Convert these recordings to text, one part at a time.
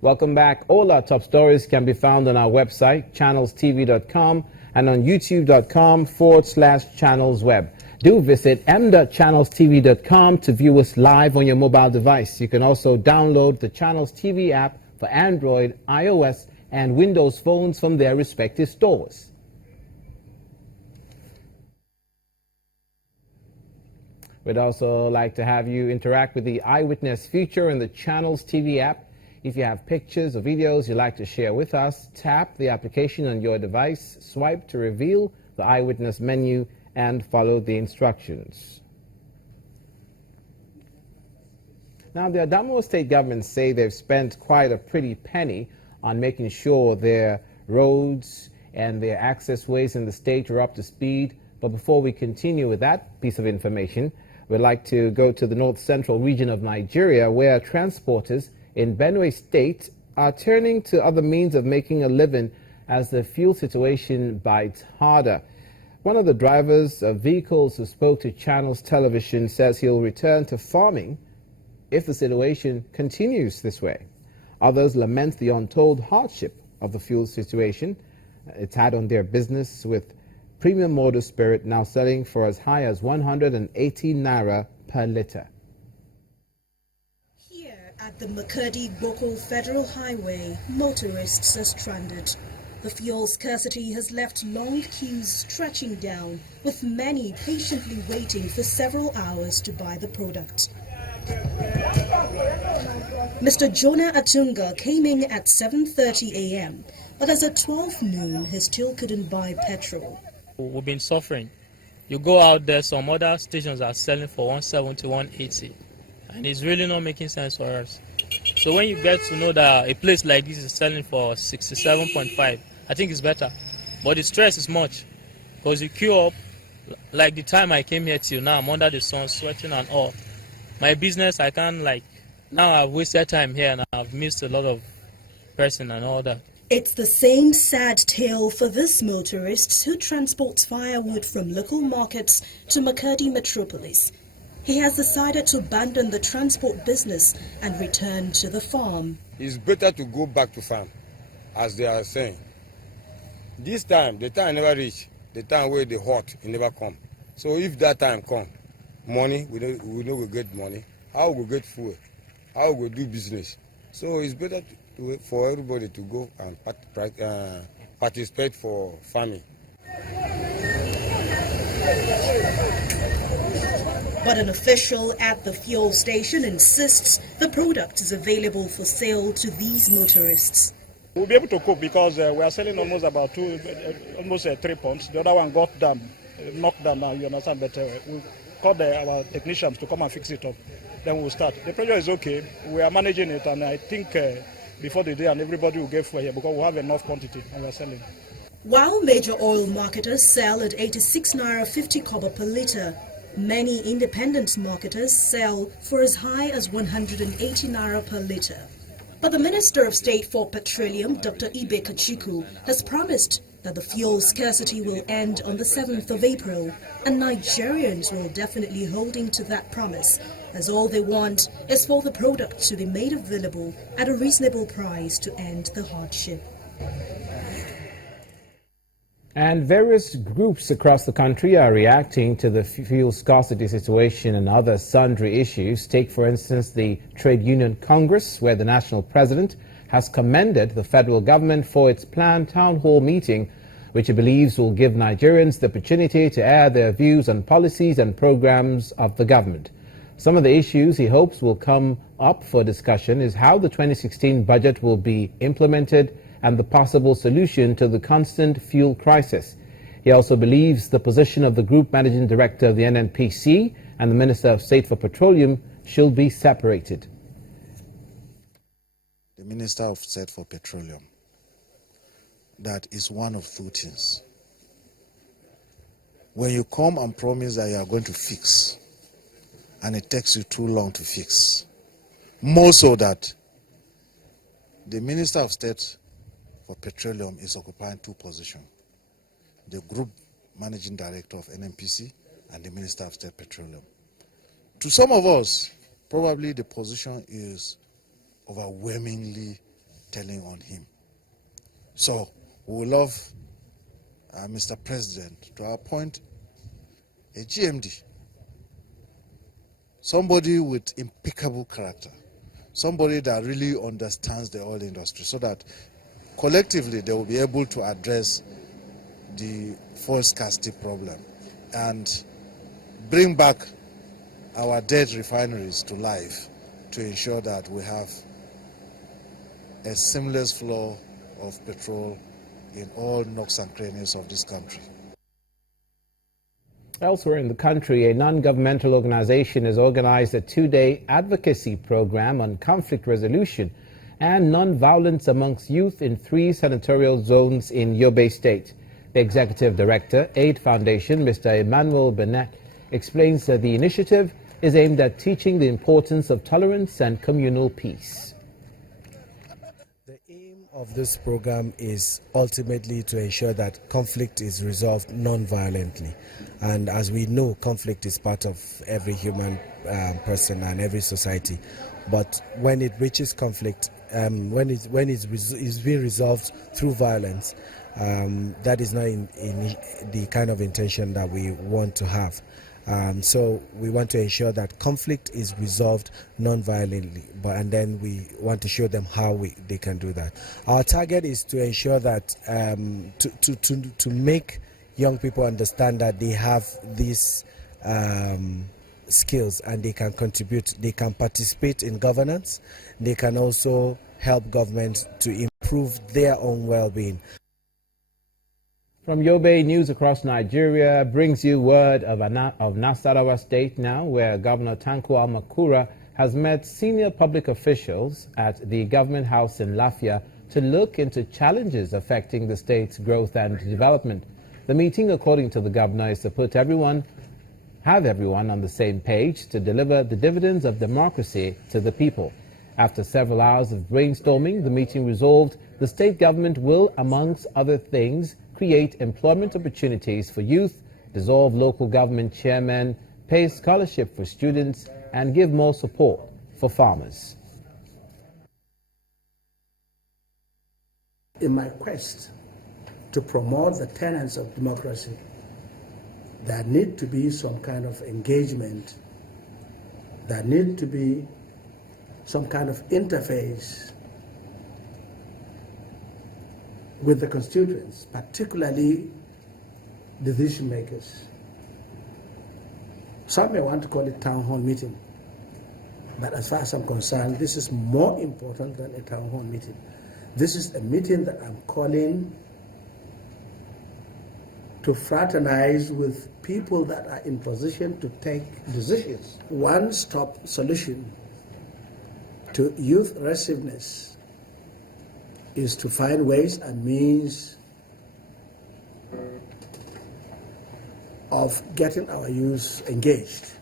Welcome back. All our top stories can be found on our website, channelstv.com, and on youtube.com/channelsweb. Do visit m.channelstv.com to view us live on your mobile device. You can also download the Channels TV app for Android, iOS, and Windows phones from their respective stores. We'd also like to have you interact with the Eyewitness Feature in the Channels TV app. If you have pictures or videos you'd like to share with us, tap the application on your device, swipe to reveal the Eyewitness menu, and follow the instructions. Now, the Adamawa State government say they've spent quite a pretty penny on making sure their roads and their access ways in the state are up to speed. But before we continue with that piece of information, we'd like to go to the north central region of Nigeria, where transporters in Benue State are turning to other means of making a living as the fuel situation bites harder. One of the drivers of vehicles who spoke to Channels Television says he'll return to farming if the situation continues this way. Others lament the untold hardship of the fuel situation it's had on their business, with premium motor spirit now selling for as high as 180 naira per litre. At the Makurdi-Boko Federal Highway, motorists are stranded. The fuel scarcity has left long queues stretching down, with many patiently waiting for several hours to buy the product. Mr. Jonah Atunga came in at 7:30 a.m., but as at 12 noon, he still couldn't buy petrol. We've been suffering. You go out there, some other stations are selling for 170, 180. And it's really not making sense for us. So when you get to know that a place like this is selling for 67.5, I think it's better. But the stress is much, because you queue up. Like the time I came here till now, I'm under the sun, sweating and all. My business, I can't now I've wasted time here and I've missed a lot of person and all that. It's the same sad tale for this motorist who transports firewood from local markets to Makurdi metropolis. He has decided to abandon the transport business and return to the farm. It's better to go back to farm, as they are saying. This time, the time never reach. The time where the hot, it never come. So if that time come, money, we know we get money. How we get food? How we do business? So it's better for everybody to go and participate for farming. But an official at the fuel station insists the product is available for sale to these motorists. We'll be able to cope because we are selling almost about 3 ponds. The other one got down, knocked down now, you understand, but we'll call our technicians to come and fix it up. Then we'll start. The pressure is okay. We are managing it, and I think before the day and everybody will get fuel here because we have enough quantity and we're selling. While major oil marketers sell at 86 naira 50 kobo per litre, many independent marketers sell for as high as 180 naira per litre. But the Minister of State for Petroleum, Dr. Ibe Kachiku, has promised that the fuel scarcity will end on the 7th of April, and Nigerians will definitely holding to that promise, as all they want is for the product to be made available at a reasonable price to end the hardship. And various groups across the country are reacting to the fuel scarcity situation and other sundry issues. Take, for instance, the Trade Union Congress, where the national president has commended the federal government for its planned town hall meeting, which he believes will give Nigerians the opportunity to air their views on policies and programs of the government. Some of the issues he hopes will come up for discussion is how the 2016 budget will be implemented and the possible solution to the constant fuel crisis. He also believes the position of the Group Managing Director of the NNPC and the Minister of State for Petroleum should be separated. The Minister of State for Petroleum, that is one of two things. When you come and promise that you are going to fix, and it takes you too long to fix, more so that the Minister of State for Petroleum is occupying two positions: the Group Managing Director of NNPC and the Minister of State Petroleum. To some of us, probably the position is overwhelmingly telling on him. So we would love Mr. President to appoint a GMD, somebody with impeccable character, somebody that really understands the oil industry, so that collectively they will be able to address the fuel scarcity problem and bring back our dead refineries to life to ensure that we have a seamless flow of petrol in all nooks and crannies of this country. Elsewhere in the country, a non-governmental organization has organized a two-day advocacy program on conflict resolution and non-violence amongst youth in 3 senatorial zones in Yobe State. The executive director, Aid Foundation, Mr. Emmanuel Bennett, explains that the initiative is aimed at teaching the importance of tolerance and communal peace. The aim of this program is ultimately to ensure that conflict is resolved non-violently. And as we know, conflict is part of every human person and every society. But when it reaches conflict, when it's being resolved through violence, that is not in the kind of intention that we want to have. So we want to ensure that conflict is resolved non-violently, and then we want to show them how they can do that. Our target is to ensure that to make young people understand that they have these skills and they can contribute, they can participate in governance, they can also help government to improve their own well-being. From Yobe, news across Nigeria brings you word of Nasarawa State now, where Governor Tanko Almakura has met senior public officials at the Government House in Lafia to look into challenges affecting the state's growth and development. The meeting, according to the governor, is to have everyone on the same page to deliver the dividends of democracy to the people. After several hours of brainstorming, the meeting resolved the state government will, amongst other things, create employment opportunities for youth, dissolve local government chairmen, pay scholarship for students, and give more support for farmers. In my quest to promote the tenets of democracy, there need to be some kind of engagement, there need to be some kind of interface with the constituents, particularly decision makers. Some may want to call it town hall meeting, but as far as I'm concerned, this is more important than a town hall meeting. This is a meeting that I'm calling to fraternize with people that are in position to take decisions. One-stop solution to youth restiveness is to find ways and means of getting our youth engaged.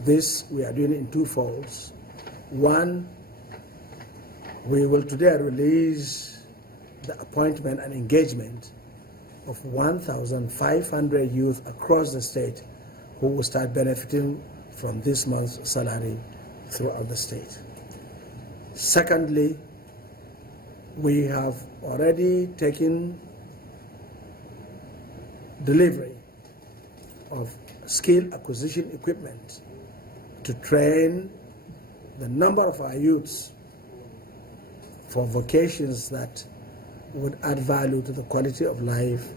This we are doing in two folds. One, we will today release the appointment and engagement of 1,500 youth across the state who will start benefiting from this month's salary throughout the state. Secondly, we have already taken delivery of skill acquisition equipment to train the number of our youths for vocations that would add value to the quality of life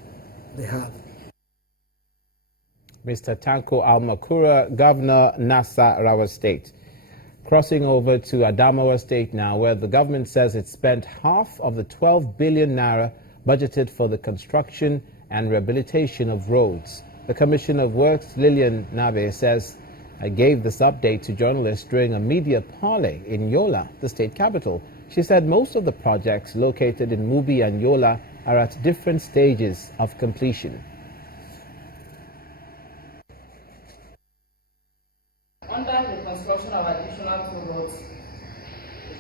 they have. Mr. Tanko Almakura, Governor, Nasarawa State. Crossing over to Adamawa State now, where the government says it spent half of the 12 billion naira budgeted for the construction and rehabilitation of roads. The Commissioner of Works, Lillian Nabe, says gave this update to journalists during a media parley in Yola, the state capital. She said most of the projects located in Mubi and Yola are at different stages of completion. Under the construction of additional 2 roads,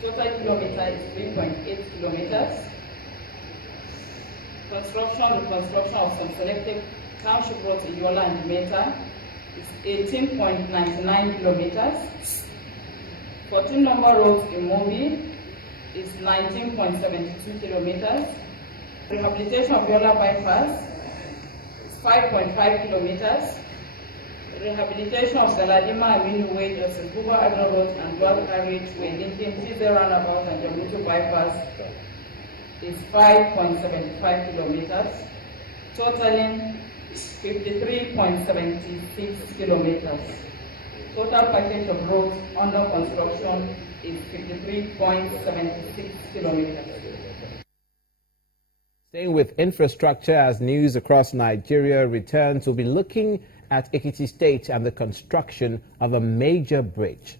the total kilometer is 3.8 kilometers. The construction of some selected township roads in Yola and Meta is 18.99 kilometers. 14 number roads in Mobi is 19.72 kilometers. Rehabilitation of Yola bypass is 5.5 kilometers. Rehabilitation of Galadima Aminu Way, Joseph Buba Agro Road and dual carriageway linking Pizze Roundabout and Jamutu bypass is 5.75 kilometers, totaling 53.76 kilometers. Total package of roads under construction is 53.76 kilometers. Staying with infrastructure, as news across Nigeria returns, we'll be looking at Ekiti State and the construction of a major bridge.